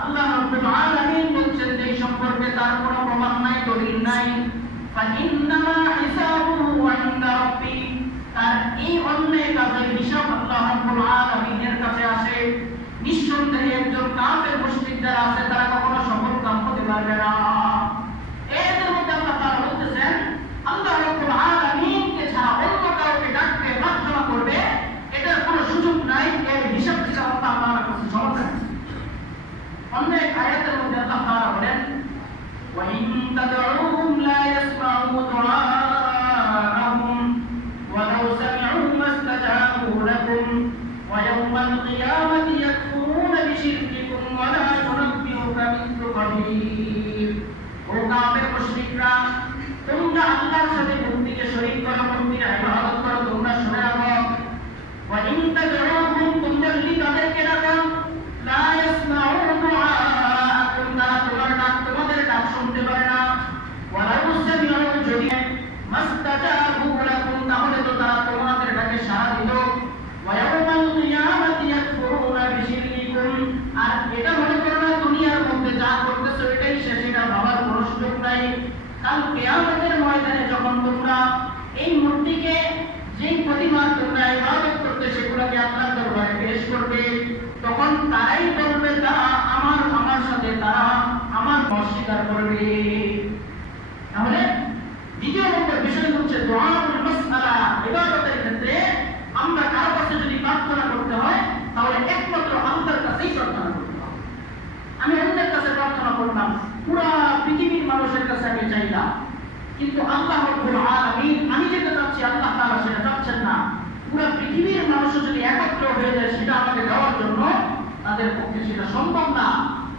আল্লাহ রাব্বুল আলামিন বলছেন যে সম্পর্কে তার কোনো প্রমাণ নাই, দলিল নাই। ফাইন্নামা হিসাবুহু ইনদা রাব্বি। তার এই অন্যায় কাজের হিসাব আল্লাহ রাব্বুল অন্য এক আয়াতের মধ্যে আল্লাহ তাআলা বলেন وإن تدعوهم لا يسمعوا دعاءهم ولو سمعوا ما استجابوا لكم ويوم القيامة يكفرون بشرككم ولا ينبئك مثل خبير ও কাফের মুশরিকরা তোমরা আল্লাহর সাথে মূর্তিকে শরীক করো মূর্তির যখন তোমরা এই মূর্তিকে যেই সেগুলোকে করবে, তখন তারাই আমার আমার সাথে, তারা আমার করবে। তাহলে বিষয় আমরা কারও কাছে যদি প্রার্থনা করতে হয় তাহলে একমাত্র আল্লাহর কাছেই প্রার্থনা করতে হবে আমি অন্যের কাছে প্রার্থনা করলাম পুরা পৃথিবীর মানুষের আমি চাইলাম কিন্তু আল্লাহ আমি যেটা চাচ্ছি, আল্লাহ তাআলা সেটা চাচ্ছেন না। পুরা পৃথিবীর মানুষ যদি একত্র হয়ে যায়, সেটা আমাকে দেওয়ার জন্য তাদের পক্ষে সেটা সম্ভব না।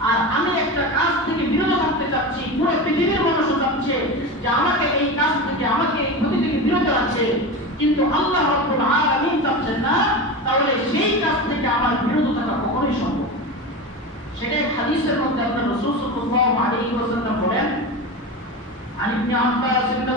আর আমি একটা কাজ থেকে বিরত থাকতে চাচ্ছি, পুরো পৃথিবীর মানুষও চাচ্ছে যে আমাকে এই কাজ থেকে, আমাকে এই ক্ষতি থেকে বিরত রাখছে। কিন্তু আল্লাহ রব্বুল আলামিন চাচ্ছেন না, তাহলে সেই কাজ থেকে আমার বিরত থাকা কখনোই সম্ভব সেটাই হাদিসের মধ্যে আপনার রাসূল ഞാൻ അബ്ബാസിന്റെ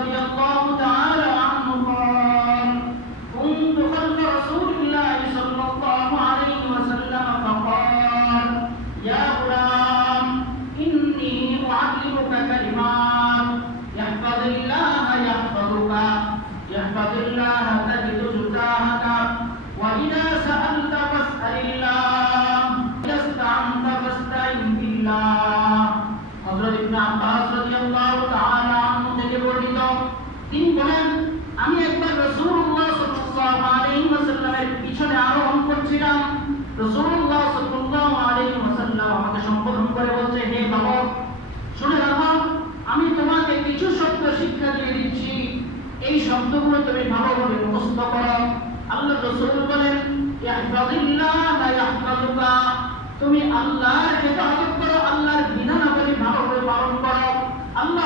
শব্দগুলো তুমি ভালোভাবে মুখস্থ করো। আল্লাহ রাসূল বলেন তুমি আল্লাহর হেফাজত করো, আল্লাহর বিধানাবলী ভালোভাবে পালন করো। আল্লাহ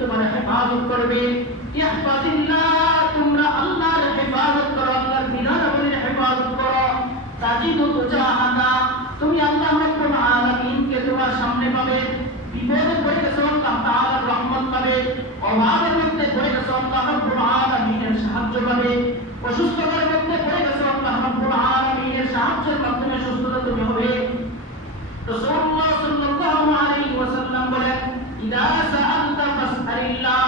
তোমার হেফাজত করবে। তোমরা আল্লাহর হেফাজত করো, আল্লাহর হেফাজত করো। তুমি আল্লাহ রাব্বুল আলামিনকে তোমার সামনে পাবে। বিপদে পড়ে গেছো রহমত পাবে। অভাবের মধ্যে পড়ে অসুস্থতার মধ্যে পড়ে গেছো আল্লাহ রাব্বুল আলামিনের সাহায্যের মাধ্যমে সুস্থতা তুমি হবে। রাসূলুল্লাহ সাল্লাল্লাহু আলাইহি ওয়াসাল্লাম বলেন, ইদা সাআলতা ফাসআলিল্লাহ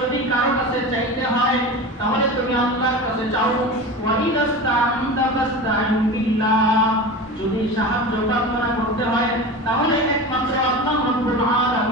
যদি কারও কাছে চাইতে হয়, তাহলে তুমি আল্লাহর কাছে চাও। ওয়া ইদা ইস্তাআনতা ফাসতাইন বিল্লাহ যদি সাহায্য প্রার্থনা করতে হয়, তাহলে একমাত্র আল্লাহ রাব্বুল আলামিন